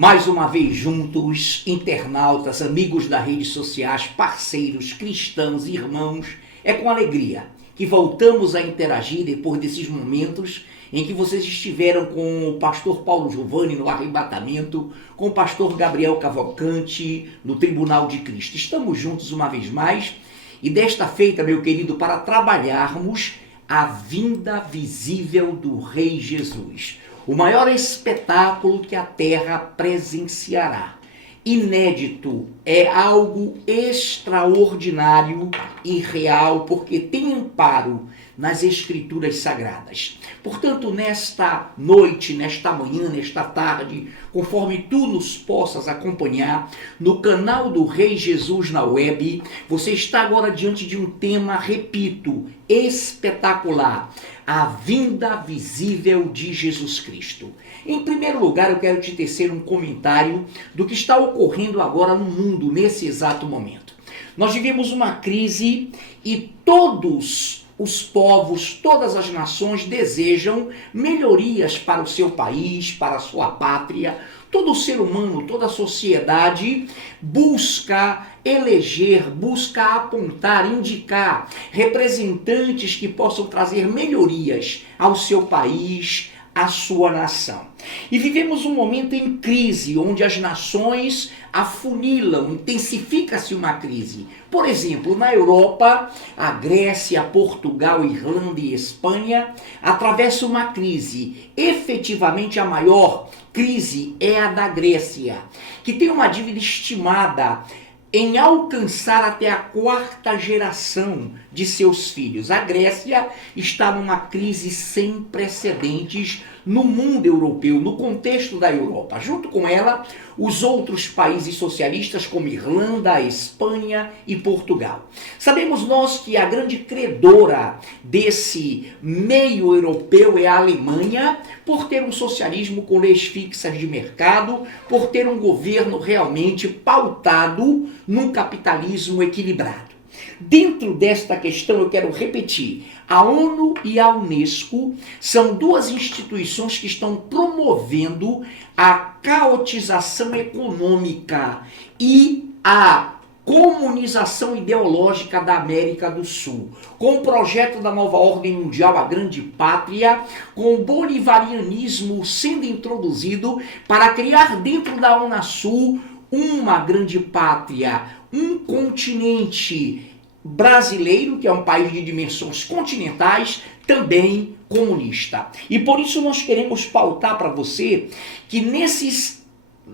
Mais uma vez juntos, internautas, amigos das redes sociais, parceiros, cristãos, irmãos, é com alegria que voltamos a interagir depois desses momentos em que vocês estiveram com o pastor Paulo Giovanni no arrebatamento, com o pastor Gabriel Cavalcante no Tribunal de Cristo. Estamos juntos uma vez mais e desta feita, meu querido, para trabalharmos a vinda visível do Rei Jesus. O maior espetáculo que a terra presenciará. Inédito, é algo extraordinário e real, porque tem amparo nas Escrituras Sagradas. Portanto, nesta noite, nesta manhã, nesta tarde, conforme tu nos possas acompanhar, no canal do Rei Jesus na web, você está agora diante de um tema, repito, espetacular. A vinda visível de Jesus Cristo. Em primeiro lugar, eu quero te tecer um comentário do que está ocorrendo agora no mundo, nesse exato momento. Nós vivemos uma crise e todos os povos, todas as nações desejam melhorias para o seu país, para a sua pátria. Todo ser humano, toda a sociedade busca eleger, busca apontar, indicar representantes que possam trazer melhorias ao seu país, à sua nação. E vivemos um momento em crise, onde as nações afunilam, intensifica-se uma crise. Por exemplo, na Europa, a Grécia, Portugal, Irlanda e Espanha atravessam uma crise. Efetivamente, a maior crise é a da Grécia, que tem uma dívida estimada em alcançar até a 4ª geração de seus filhos. A Grécia está numa crise sem precedentes no mundo europeu, no contexto da Europa. Junto com ela, os outros países socialistas como Irlanda, Espanha e Portugal. Sabemos nós que a grande credora desse meio europeu é a Alemanha, por ter um socialismo com leis fixas de mercado, por ter um governo realmente pautado num capitalismo equilibrado. Dentro desta questão, eu quero repetir, a ONU e a Unesco são duas instituições que estão promovendo a caotização econômica e a comunização ideológica da América do Sul, com o projeto da nova ordem mundial, a grande pátria, com o bolivarianismo sendo introduzido para criar dentro da Unasul uma grande pátria, um continente brasileiro, que é um país de dimensões continentais, também comunista. E por isso nós queremos pautar para você que nesses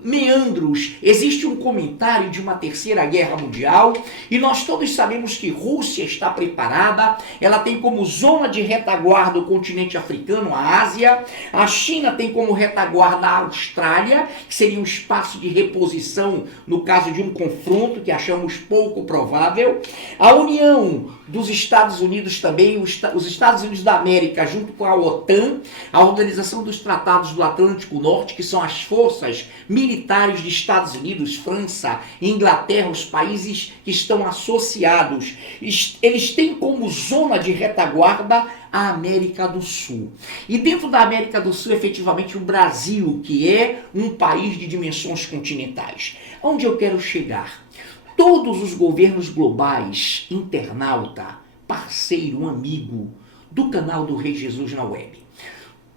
meandros existe um comentário de uma terceira guerra mundial e nós todos sabemos que Rússia está preparada, ela tem como zona de retaguarda o continente africano, a Ásia, a China tem como retaguarda a Austrália, que seria um espaço de reposição no caso de um confronto que achamos pouco provável, a União dos Estados Unidos também, os Estados Unidos da América junto com a OTAN, a Organização dos Tratados do Atlântico Norte, que são as forças militares de Estados Unidos, França, Inglaterra, os países que estão associados, eles têm como zona de retaguarda a América do Sul. E dentro da América do Sul, efetivamente, o Brasil, que é um país de dimensões continentais. Onde eu quero chegar? Todos os governos globais, internauta, parceiro, amigo do canal do Rei Jesus na web,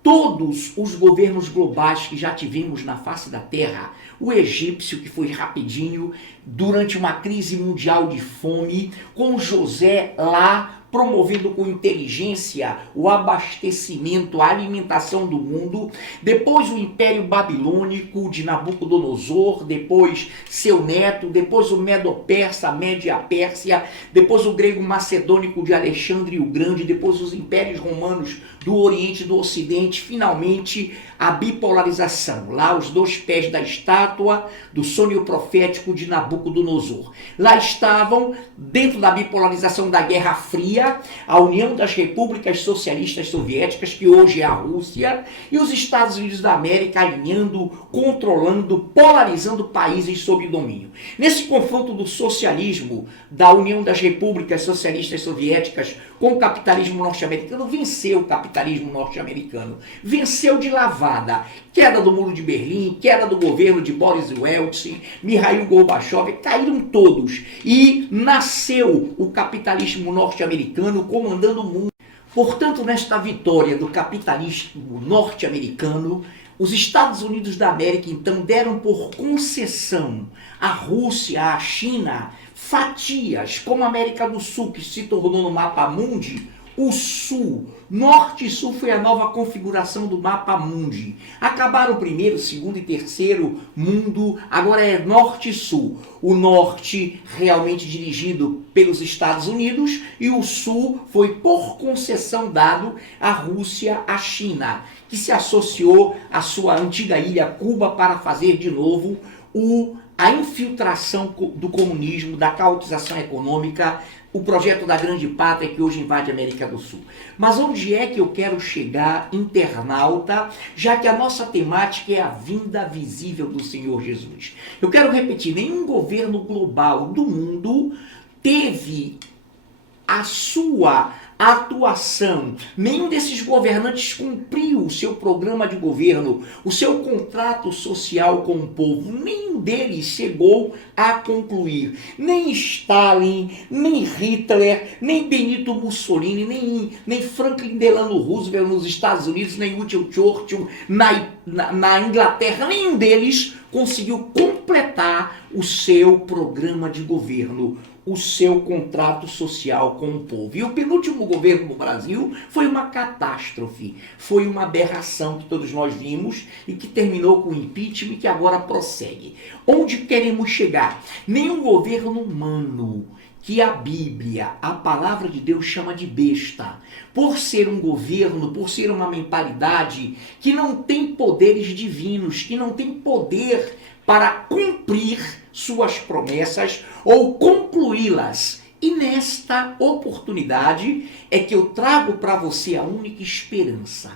todos os governos globais que já tivemos na face da terra, o egípcio, que foi rapidinho, durante uma crise mundial de fome, com José lá, promovendo com inteligência o abastecimento, a alimentação do mundo, depois o Império Babilônico de Nabucodonosor, depois seu neto, depois o Medo-Persa, Média-Pérsia, depois o grego macedônico de Alexandre o Grande, depois os impérios romanos do Oriente e do Ocidente, finalmente a bipolarização, lá os dois pés da estátua do sonho profético de Nabucodonosor. Lá estavam, dentro da bipolarização da Guerra Fria, a União das Repúblicas Socialistas Soviéticas, que hoje é a Rússia, e os Estados Unidos da América alinhando, controlando, polarizando países sob domínio. Nesse confronto do socialismo, da União das Repúblicas Socialistas Soviéticas com o capitalismo norte-americano, venceu o capitalismo norte-americano. Venceu de lavada. Queda do Muro de Berlim, queda do governo de Boris Yeltsin, Mikhail Gorbachev, caíram todos. E nasceu o capitalismo norte-americano comandando o mundo. Portanto, nesta vitória do capitalismo norte-americano, os Estados Unidos da América, então, deram por concessão à Rússia, à China, fatias, como a América do Sul, que se tornou no mapa mundi, o Sul, Norte e Sul foi a nova configuração do mapa mundi. Acabaram o primeiro, segundo e terceiro mundo, agora é Norte e Sul. O Norte realmente dirigido pelos Estados Unidos e o Sul foi por concessão dado à Rússia, à China, que se associou à sua antiga ilha Cuba para fazer de novo a infiltração do comunismo, da caotização econômica, o projeto da grande pátria que hoje invade a América do Sul. Mas onde é que eu quero chegar, internauta, já que a nossa temática é a vinda visível do Senhor Jesus? Eu quero repetir, nenhum governo global do mundo teve a sua atuação, nenhum desses governantes cumpriu o seu programa de governo, o seu contrato social com o povo, nenhum deles chegou a concluir. Nem Stalin, nem Hitler, nem Benito Mussolini, nem Franklin Delano Roosevelt nos Estados Unidos, nem Winston Churchill na Inglaterra, nenhum deles conseguiu completar o seu programa de governo, o seu contrato social com o povo. E o penúltimo governo no Brasil foi uma catástrofe, foi uma aberração que todos nós vimos e que terminou com o impeachment e que agora prossegue. Onde queremos chegar? Nenhum governo humano que a Bíblia, a palavra de Deus, chama de besta, por ser um governo, por ser uma mentalidade que não tem poderes divinos, que não tem poder para cumprir suas promessas ou concluí-las. E nesta oportunidade é que eu trago para você a única esperança,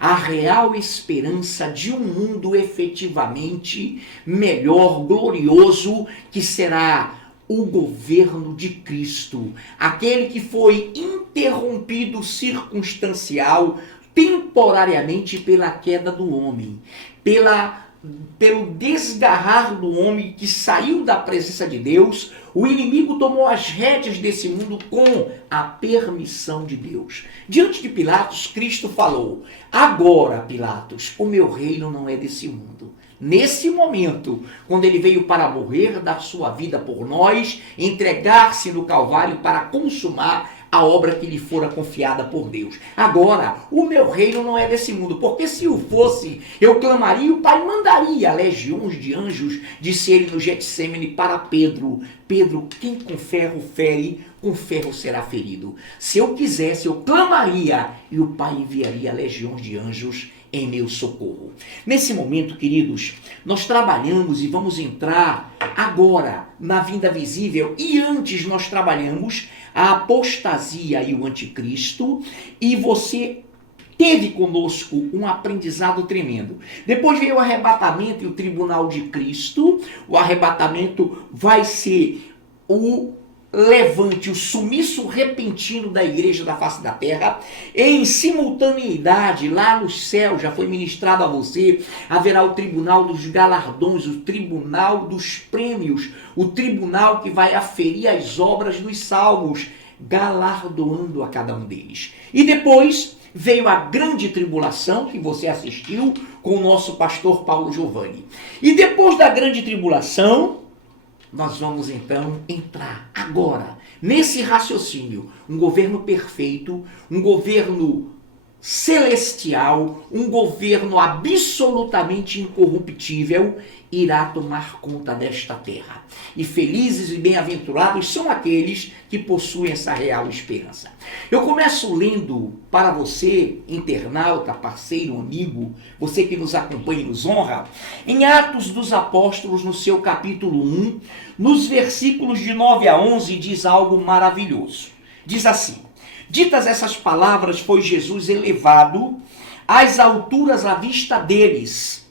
a real esperança de um mundo efetivamente melhor, glorioso, que será o governo de Cristo, aquele que foi interrompido circunstancial, temporariamente pela queda do homem, pelo desgarrar do homem que saiu da presença de Deus. O inimigo tomou as rédeas desse mundo com a permissão de Deus. Diante de Pilatos, Cristo falou: agora, Pilatos, o meu reino não é desse mundo. Nesse momento, quando ele veio para morrer, dar sua vida por nós, entregar-se no Calvário para consumar a obra que lhe fora confiada por Deus. Agora, o meu reino não é desse mundo, porque se o fosse, eu clamaria e o Pai mandaria legiões de anjos, disse ele no Getsêmani para Pedro. Pedro, quem com ferro fere, com ferro será ferido. Se eu quisesse, eu clamaria e o Pai enviaria legiões de anjos em meu socorro. Nesse momento, queridos, nós trabalhamos e vamos entrar agora na vinda visível, e antes nós trabalhamos a apostasia e o anticristo, e você teve conosco um aprendizado tremendo. Depois veio o arrebatamento e o tribunal de Cristo. O arrebatamento vai ser o levante, o sumiço repentino da igreja da face da terra. Em simultaneidade, lá no céu, já foi ministrado a você, haverá o tribunal dos galardões, o tribunal dos prêmios, o tribunal que vai aferir as obras dos salvos, galardoando a cada um deles. E depois veio a grande tribulação, que você assistiu com o nosso pastor Paulo Giovanni. E depois da grande tribulação, nós vamos então entrar agora nesse raciocínio. Um governo perfeito, um governo celestial, um governo absolutamente incorruptível irá tomar conta desta terra. E felizes e bem-aventurados são aqueles que possuem essa real esperança. Eu começo lendo para você, internauta, parceiro, amigo, você que nos acompanha e nos honra, em Atos dos Apóstolos, no seu capítulo 1, nos versículos de 9 a 11, diz algo maravilhoso. Diz assim: ditas essas palavras, foi Jesus elevado às alturas à vista deles,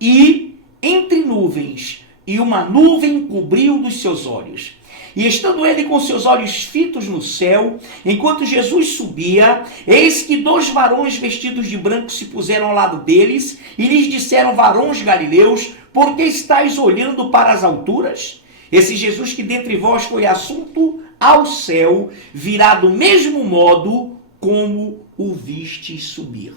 e entre nuvens, e uma nuvem cobriu dos seus olhos. E estando ele com seus olhos fitos no céu, enquanto Jesus subia, eis que 2 varões vestidos de branco se puseram ao lado deles, e lhes disseram: varões galileus, por que estáis olhando para as alturas? Esse Jesus que dentre vós foi assunto ao céu, virá do mesmo modo como o vistes subir.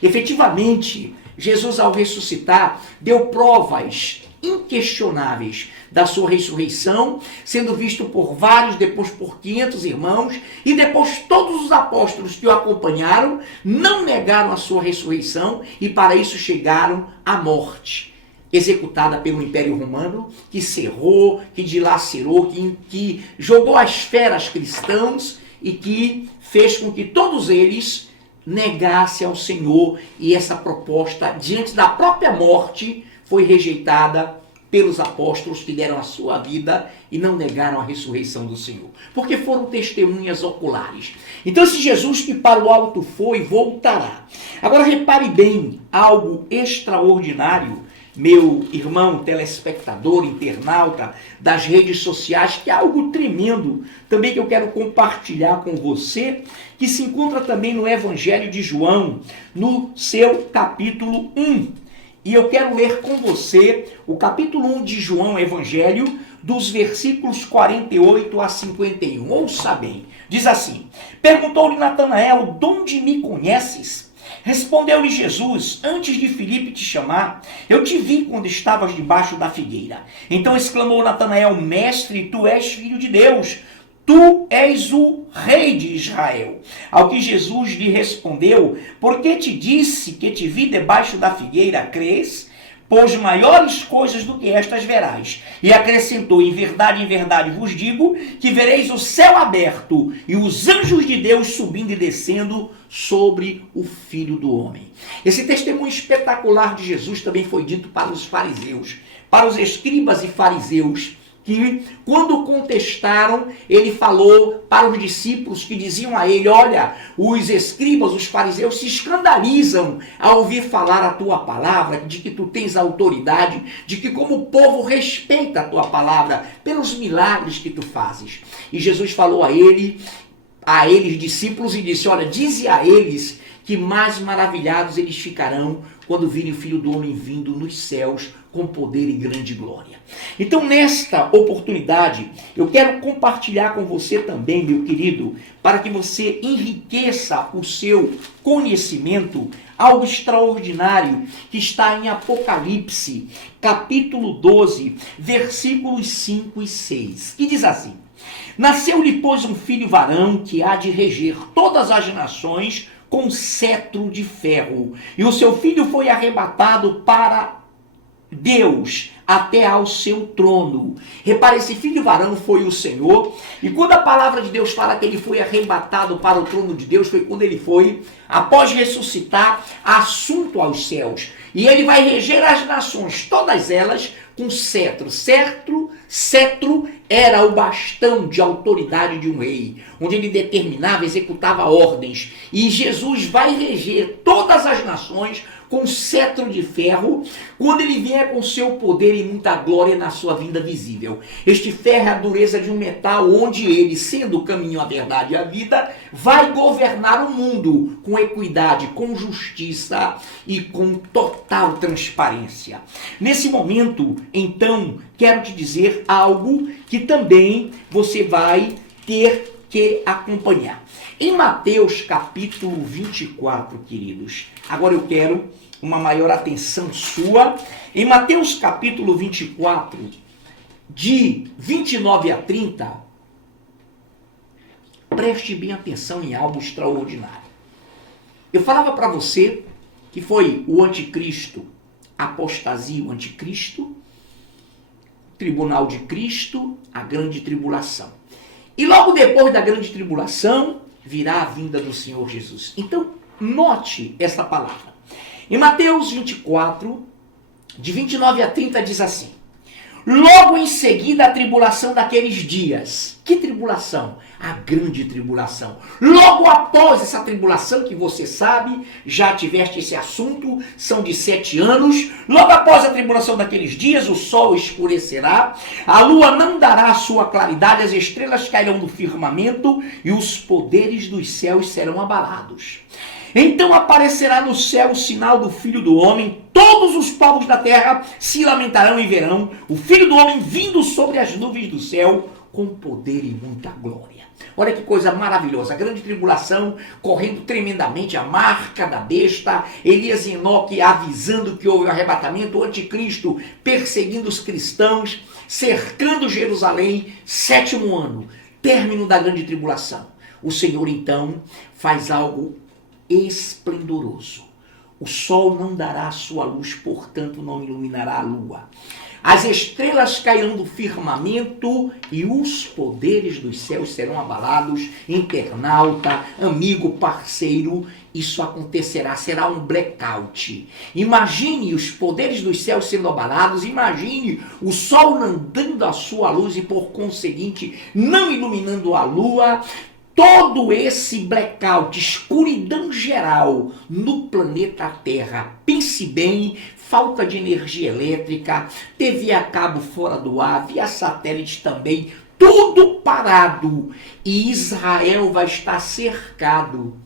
Efetivamente, Jesus, ao ressuscitar, deu provas inquestionáveis da sua ressurreição, sendo visto por vários, depois por 500 irmãos, e depois todos os apóstolos que o acompanharam não negaram a sua ressurreição e para isso chegaram à morte, executada pelo Império Romano, que cerrou, que dilacerou, que jogou às feras cristãos e que fez com que todos eles negassem ao Senhor, e essa proposta, diante da própria morte, foi rejeitada pelos apóstolos que deram a sua vida e não negaram a ressurreição do Senhor, porque foram testemunhas oculares. Então esse Jesus que para o alto foi, voltará. Agora repare bem, algo extraordinário, meu irmão telespectador, internauta das redes sociais, que é algo tremendo, também que eu quero compartilhar com você, que se encontra também no Evangelho de João, no seu capítulo 1. E eu quero ler com você o capítulo 1 de João, Evangelho, dos versículos 48 a 51. Ouça bem, diz assim: perguntou-lhe Natanael: de onde me conheces? Respondeu-lhe Jesus: antes de Filipe te chamar, eu te vi quando estavas debaixo da figueira. Então exclamou Natanael: mestre, tu és filho de Deus, tu és o rei de Israel. Ao que Jesus lhe respondeu: porque te disse que te vi debaixo da figueira, crês? Pois maiores coisas do que estas verás. E acrescentou: em verdade vos digo, que vereis o céu aberto e os anjos de Deus subindo e descendo sobre o Filho do Homem. Esse testemunho espetacular de Jesus também foi dito para os fariseus, para os escribas e fariseus, que quando contestaram, ele falou para os discípulos que diziam a ele: olha, os escribas, os fariseus se escandalizam ao ouvir falar a tua palavra, de que tu tens autoridade, de que como o povo respeita a tua palavra pelos milagres que tu fazes. E Jesus falou a eles discípulos, e disse: olha, dize a eles que mais maravilhados eles ficarão quando virem o Filho do Homem vindo nos céus com poder e grande glória. Então, nesta oportunidade, eu quero compartilhar com você também, meu querido, para que você enriqueça o seu conhecimento, algo extraordinário que está em Apocalipse, capítulo 12, versículos 5 e 6, que diz assim: nasceu-lhe, pois, um filho varão que há de reger todas as nações com cetro de ferro, e o seu filho foi arrebatado para Deus até ao seu trono. Repare, esse filho varão foi o Senhor, e quando a palavra de Deus fala que ele foi arrebatado para o trono de Deus, foi quando ele foi, após ressuscitar, assunto aos céus, e ele vai reger as nações, todas elas com cetro. Cetro era o bastão de autoridade de um rei, onde ele determinava, executava ordens. E Jesus vai reger todas as nações com cetro de ferro, quando ele vier com seu poder e muita glória na sua vinda visível. Este ferro é a dureza de um metal, onde ele, sendo o caminho, a verdade e a vida, vai governar o mundo com equidade, com justiça e com total transparência. Nesse momento, então, quero te dizer algo que também você vai ter que acompanhar. Em Mateus capítulo 24, queridos, agora eu quero uma maior atenção sua. Em Mateus capítulo 24, de 29 a 30, preste bem atenção em algo extraordinário. Eu falava para você que foi o anticristo, apostasia, o anticristo, tribunal de Cristo, a grande tribulação. E logo depois da grande tribulação, virá a vinda do Senhor Jesus. Então, note essa palavra. Em Mateus 24, de 29 a 30, diz assim: Logo em seguida, a tribulação daqueles dias. Que tribulação? A grande tribulação. Logo após essa tribulação, que você sabe, já tiveste esse assunto, são de 7 anos. Logo após a tribulação daqueles dias, o sol escurecerá, a lua não dará a sua claridade, as estrelas cairão do firmamento e os poderes dos céus serão abalados. Então aparecerá no céu o sinal do Filho do Homem, todos os povos da terra se lamentarão e verão o Filho do Homem vindo sobre as nuvens do céu com poder e muita glória. Olha que coisa maravilhosa, a grande tribulação correndo tremendamente, a marca da besta, Elias e Enoque avisando que houve o arrebatamento, o anticristo perseguindo os cristãos, cercando Jerusalém, 7º ano, término da grande tribulação. O Senhor então faz algo esplendoroso. O sol não dará a sua luz, portanto não iluminará a lua. As estrelas cairão do firmamento e os poderes dos céus serão abalados. Internauta, amigo, parceiro, isso acontecerá, será um blackout. Imagine os poderes dos céus sendo abalados, imagine o sol não dando a sua luz e por conseguinte não iluminando a lua. Todo esse blackout, escuridão geral no planeta Terra, pense bem, falta de energia elétrica, TV a cabo fora do ar, via satélite também, tudo parado. E Israel vai estar cercado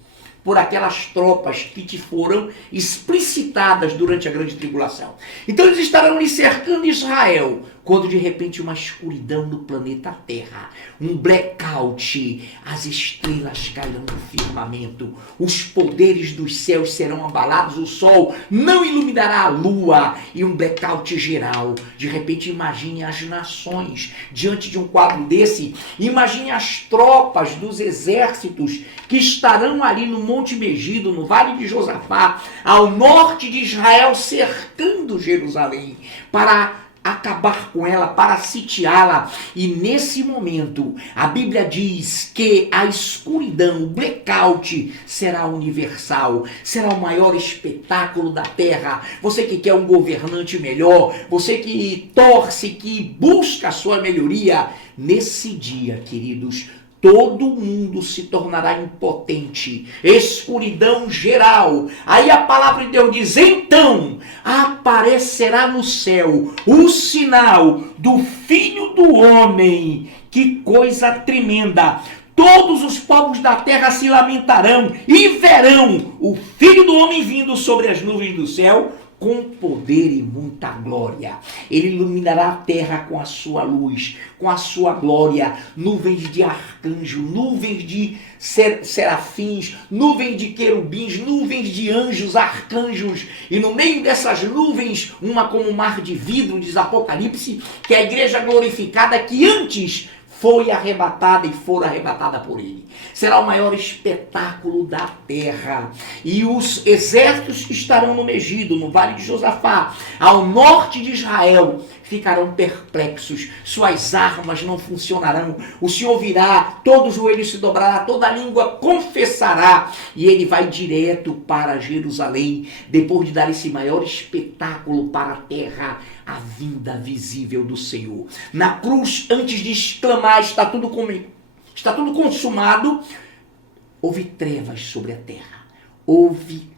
por aquelas tropas que te foram explicitadas durante a grande tribulação. Então eles estarão lhe cercando Israel, quando de repente uma escuridão no planeta Terra, um blackout, as estrelas cairão do firmamento, os poderes dos céus serão abalados, o sol não iluminará a lua e um blackout geral. De repente imagine as nações diante de um quadro desse, imagine as tropas dos exércitos que estarão ali no Monte Megido, no Vale de Josafá, ao norte de Israel, cercando Jerusalém, para acabar com ela, para sitiá-la. E nesse momento, a Bíblia diz que a escuridão, o blackout, será universal, será o maior espetáculo da terra. Você que quer um governante melhor, você que torce, que busca a sua melhoria, nesse dia, queridos, todo mundo se tornará impotente, escuridão geral. Aí a palavra de Deus diz, então aparecerá no céu o sinal do Filho do Homem. Que coisa tremenda! Todos os povos da terra se lamentarão e verão o Filho do Homem vindo sobre as nuvens do céu, com poder e muita glória. Ele iluminará a terra com a sua luz, com a sua glória, nuvens de arcanjo, nuvens de serafins, nuvens de querubins, nuvens de anjos, arcanjos, e no meio dessas nuvens, uma como um mar de vidro, diz Apocalipse, que é a igreja glorificada que antes foi arrebatada e for arrebatada por ele. Será o maior espetáculo da terra. E os exércitos que estarão no Megido, no Vale de Josafá, ao norte de Israel, ficarão perplexos, suas armas não funcionarão, o Senhor virá, todo joelho se dobrará, toda língua confessará, e ele vai direto para Jerusalém, depois de dar esse maior espetáculo para a terra, a vinda visível do Senhor. Na cruz, antes de exclamar, está tudo consumado, houve trevas sobre a terra, houve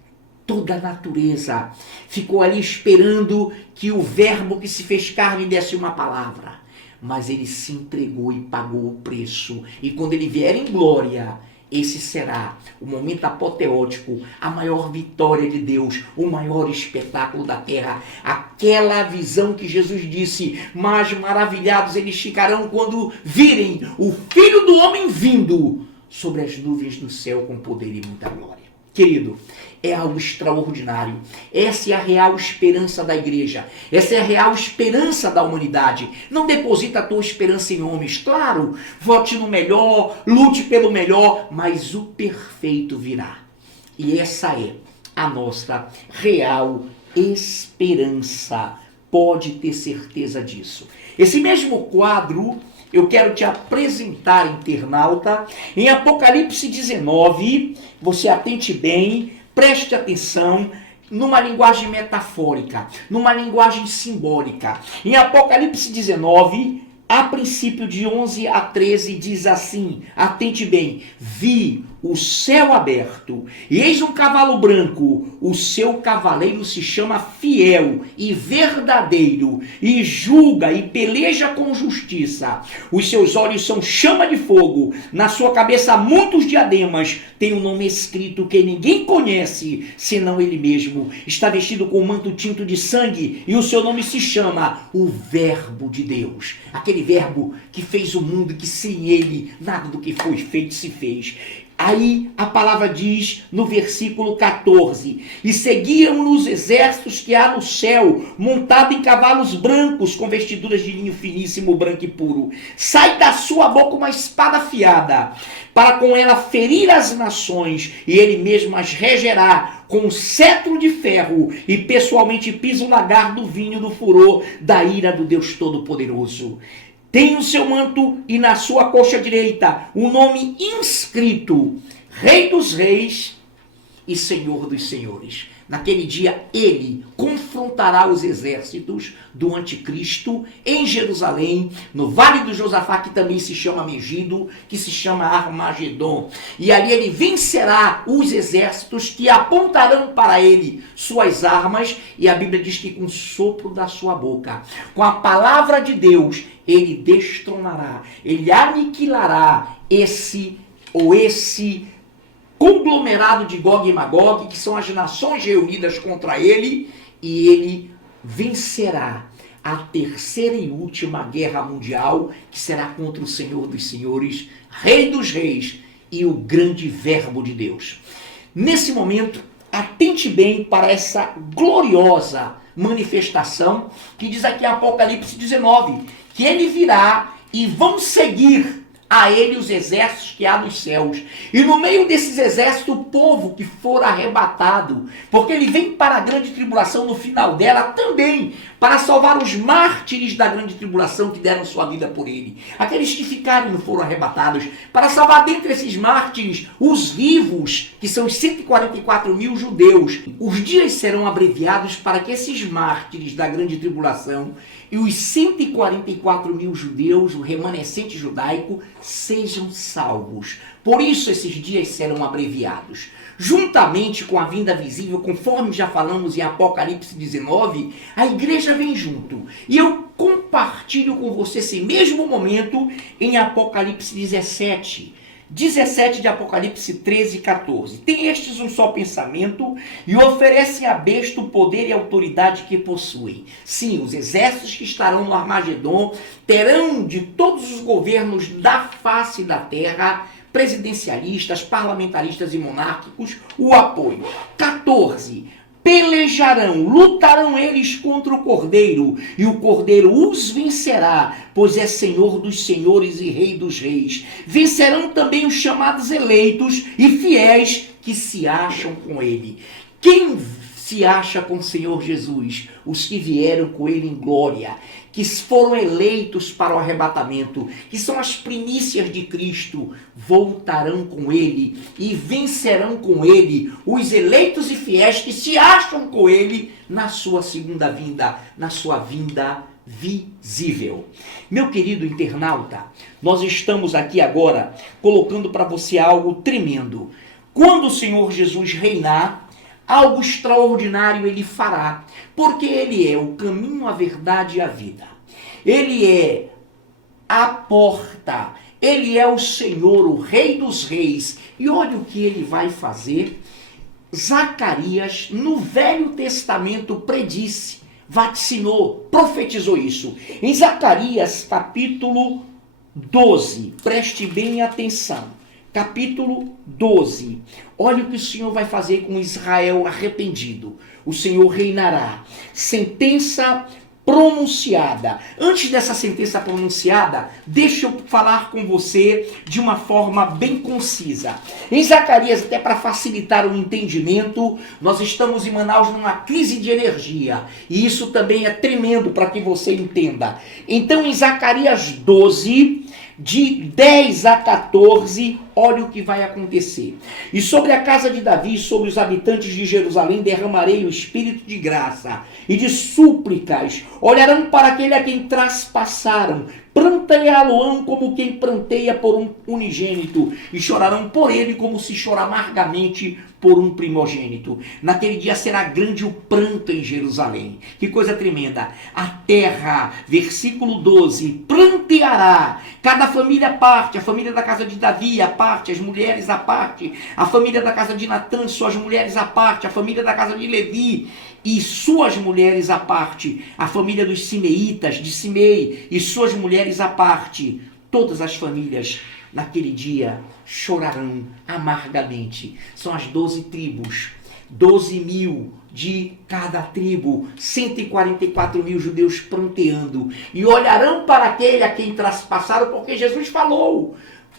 toda a natureza ficou ali esperando que o verbo que se fez carne desse uma palavra. Mas ele se entregou e pagou o preço. E quando ele vier em glória, esse será o momento apoteótico, a maior vitória de Deus, o maior espetáculo da terra. Aquela visão que Jesus disse, mas maravilhados eles ficarão quando virem o Filho do Homem vindo sobre as nuvens do céu com poder e muita glória. Querido, é algo extraordinário. Essa é a real esperança da igreja. Essa é a real esperança da humanidade. Não deposita a tua esperança em homens. Claro, vote no melhor, lute pelo melhor, mas o perfeito virá. E essa é a nossa real esperança. Pode ter certeza disso. Esse mesmo quadro eu quero te apresentar, internauta, em Apocalipse 19, você atente bem, preste atenção, numa linguagem metafórica, numa linguagem simbólica. Em Apocalipse 19, a princípio de 11 a 13, diz assim, atente bem, vi o céu aberto, e eis um cavalo branco, o seu cavaleiro se chama Fiel e Verdadeiro, e julga e peleja com justiça. Os seus olhos são chama de fogo, na sua cabeça há muitos diademas, tem um nome escrito que ninguém conhece, senão ele mesmo. Está vestido com um manto tinto de sangue, e o seu nome se chama o Verbo de Deus. Aquele verbo que fez o mundo, que sem ele nada do que foi feito se fez. Aí a palavra diz no versículo 14, e seguiam-no os exércitos que há no céu, montado em cavalos brancos, com vestiduras de linho finíssimo, branco e puro. Sai da sua boca uma espada afiada, para com ela ferir as nações, e ele mesmo as regerá com cetro de ferro, e pessoalmente pisa o lagar do vinho do furor da ira do Deus Todo-Poderoso. Tem o seu manto e na sua coxa direita o nome inscrito, Rei dos Reis e Senhor dos Senhores. Naquele dia ele confrontará os exércitos do anticristo em Jerusalém, no Vale do Josafá, que também se chama Megido, que se chama Armagedon. E ali ele vencerá os exércitos que apontarão para ele suas armas, e a Bíblia diz que com o sopro da sua boca, com a palavra de Deus, ele destronará, ele aniquilará esse conglomerado de Gog e Magog, que são as nações reunidas contra ele, e ele vencerá a terceira e última guerra mundial, que será contra o Senhor dos Senhores, Rei dos Reis e o grande Verbo de Deus. Nesse momento, atente bem para essa gloriosa manifestação que diz aqui em Apocalipse 19, que ele virá e vão seguir a ele os exércitos que há nos céus. E no meio desses exércitos, o povo que for arrebatado, porque ele vem para a grande tribulação no final dela também, para salvar os mártires da grande tribulação que deram sua vida por ele. Aqueles que ficaram e não foram arrebatados, para salvar dentre esses mártires os vivos, que são os 144 mil judeus. Os dias serão abreviados para que esses mártires da grande tribulação e os 144 mil judeus, o remanescente judaico, sejam salvos. Por isso esses dias serão abreviados. Juntamente com a vinda visível, conforme já falamos em Apocalipse 19, a igreja vem junto. E eu compartilho com você esse mesmo momento em Apocalipse 17 de Apocalipse 13 e 14. Tem estes um só pensamento e oferecem à besta o poder e a autoridade que possuem. Sim, os exércitos que estarão no Armagedon terão de todos os governos da face da terra, presidencialistas, parlamentaristas e monárquicos, o apoio. 14. Pelejarão, lutarão eles contra o Cordeiro, e o Cordeiro os vencerá, pois é Senhor dos senhores e Rei dos reis. Vencerão também os chamados eleitos e fiéis que se acham com ele. Quem se acha com o Senhor Jesus? Os que vieram com ele em glória, que foram eleitos para o arrebatamento, que são as primícias de Cristo, voltarão com ele e vencerão com ele os eleitos e fiéis que se acham com ele na sua segunda vinda, na sua vinda visível. Meu querido internauta, nós estamos aqui agora colocando para você algo tremendo. Quando o Senhor Jesus reinar, algo extraordinário ele fará, porque ele é o caminho, a verdade e a vida. Ele é a porta, ele é o Senhor, o Rei dos reis. E olha o que ele vai fazer. Zacarias, no Velho Testamento, predisse, vaticinou, profetizou isso. Em Zacarias, capítulo 12, preste bem atenção. Capítulo 12. Olha o que o Senhor vai fazer com Israel arrependido. O Senhor reinará. Sentença pronunciada. Antes dessa sentença pronunciada, deixa eu falar com você de uma forma bem concisa. Em Zacarias, até para facilitar o entendimento, nós estamos em Manaus numa crise de energia. E isso também é tremendo para que você entenda. Então, em Zacarias 12, de 10 a 14, olha o que vai acontecer. E sobre a casa de Davi, sobre os habitantes de Jerusalém, derramarei o espírito de graça e de súplicas. Olharão para aquele a quem traspassaram, pranteá-lo-ão como quem pranteia por um unigênito, e chorarão por ele como se chora amargamente por um primogênito. Naquele dia será grande o pranto em Jerusalém. Que coisa tremenda. A terra, versículo 12, pranteará, cada família à parte, a família da casa de Davi à parte, as mulheres à parte, a família da casa de Natã, suas mulheres à parte, a família da casa de Levi e suas mulheres à parte, a família dos Simeitas, de Simei, e suas mulheres à parte. Todas as famílias naquele dia chorarão amargamente. São as 12 tribos, 12 mil de cada tribo, 144 mil judeus pranteando, e olharão para aquele a quem traspassaram, porque Jesus falou: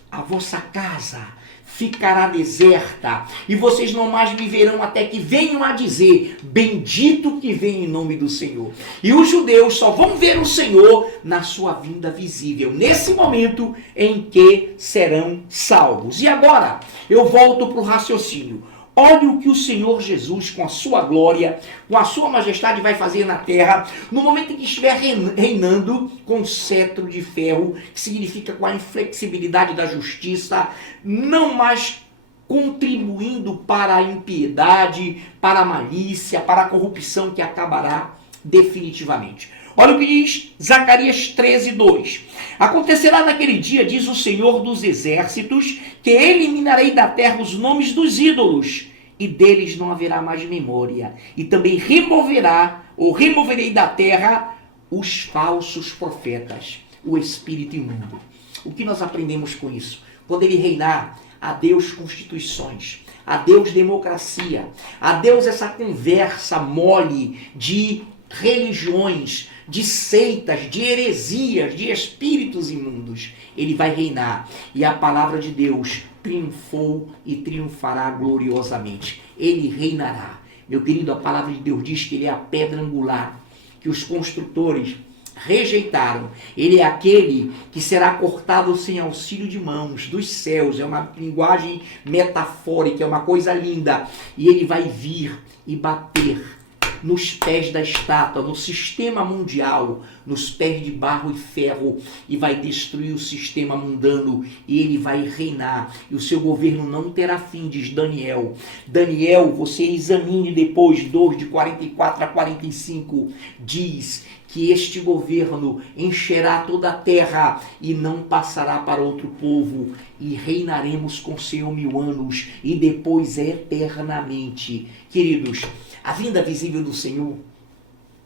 a vossa casa ficará deserta, e vocês não mais viverão até que venham a dizer: bendito que vem em nome do Senhor. E os judeus só vão ver o Senhor na sua vinda visível, nesse momento em que serão salvos. E agora, eu volto para o raciocínio. Olha o que o Senhor Jesus, com a sua glória, com a sua majestade, vai fazer na terra, no momento em que estiver reinando com cetro de ferro, que significa com a inflexibilidade da justiça, não mais contribuindo para a impiedade, para a malícia, para a corrupção que acabará definitivamente. Olha o que diz Zacarias 13:2. Acontecerá naquele dia, diz o Senhor dos Exércitos, que eliminarei da terra os nomes dos ídolos, e deles não haverá mais memória. E também removerei da terra os falsos profetas, o espírito imundo. O que nós aprendemos com isso? Quando ele reinar, a Deus constituições, a Deus democracia, a Deus essa conversa mole de religiões, de seitas, de heresias, de espíritos imundos. Ele vai reinar, e a palavra de Deus triunfou e triunfará gloriosamente. Ele reinará. Meu querido, a palavra de Deus diz que ele é a pedra angular, que os construtores rejeitaram. Ele é aquele que será cortado sem auxílio de mãos, dos céus. É uma linguagem metafórica, é uma coisa linda. E ele vai vir e bater nos pés da estátua, no sistema mundial, nos pés de barro e ferro, e vai destruir o sistema mundano, e ele vai reinar, e o seu governo não terá fim, diz Daniel. Daniel, você examine depois, 2 de 44 a 45, diz que este governo encherá toda a terra e não passará para outro povo, e reinaremos com Senhor 1000 anos, e depois eternamente. Queridos, a vinda visível do Senhor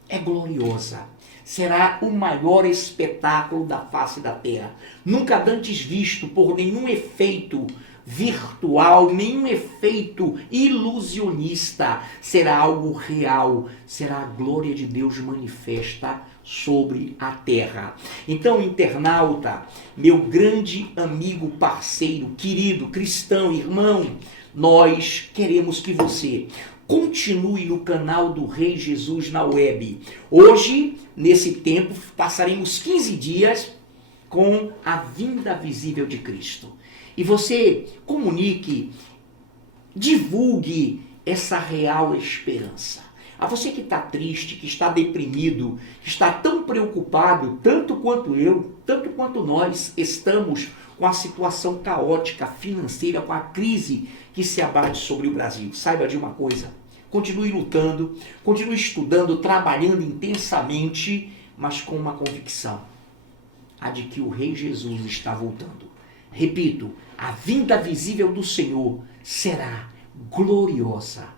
é gloriosa. Será o maior espetáculo da face da terra. Nunca antes visto por nenhum efeito virtual, nenhum efeito ilusionista. Será algo real. Será a glória de Deus manifesta sobre a terra. Então, internauta, meu grande amigo, parceiro, querido, cristão, irmão, nós queremos que você continue no canal do Rei Jesus na web. Hoje, nesse tempo, passaremos 15 dias com a vinda visível de Cristo. E você comunique, divulgue essa real esperança. A você que está triste, que está deprimido, que está tão preocupado, tanto quanto eu, tanto quanto nós estamos com a situação caótica financeira, com a crise que se abate sobre o Brasil. Saiba de uma coisa: continue lutando, continue estudando, trabalhando intensamente, mas com uma convicção: a de que o Rei Jesus está voltando. Repito, a vinda visível do Senhor será gloriosa.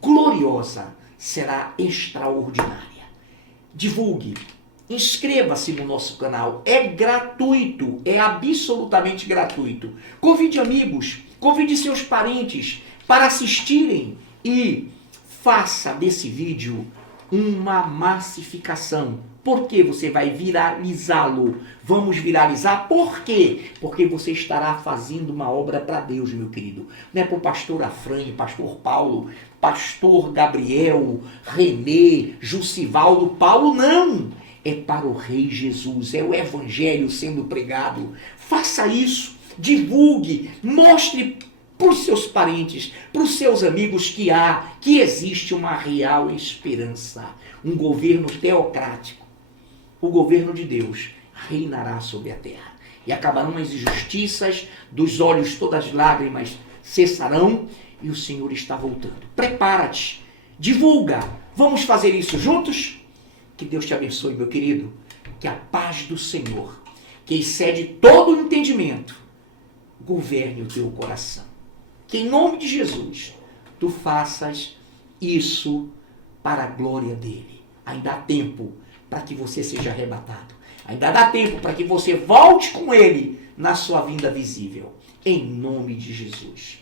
Gloriosa, será extraordinária. Divulgue. Inscreva-se no nosso canal, é gratuito, é absolutamente gratuito. Convide amigos, convide seus parentes para assistirem e faça desse vídeo uma massificação. Por que você vai viralizá-lo? Vamos viralizar, por quê? Porque você estará fazendo uma obra para Deus, meu querido. Não é para o pastor Afrânio, pastor Paulo, pastor Gabriel, Renê, Jucivaldo, Paulo, não. é para o Rei Jesus, é o Evangelho sendo pregado. Faça isso, divulgue, mostre para os seus parentes, para os seus amigos que existe uma real esperança. Um governo teocrático, o governo de Deus, reinará sobre a terra. E acabarão as injustiças, dos olhos todas as lágrimas cessarão e o Senhor está voltando. Prepara-te, divulga, vamos fazer isso juntos? Que Deus te abençoe, meu querido. Que a paz do Senhor, que excede todo o entendimento, governe o teu coração. Que em nome de Jesus, tu faças isso para a glória dele. Ainda há tempo para que você seja arrebatado. Ainda dá tempo para que você volte com ele na sua vinda visível. Em nome de Jesus.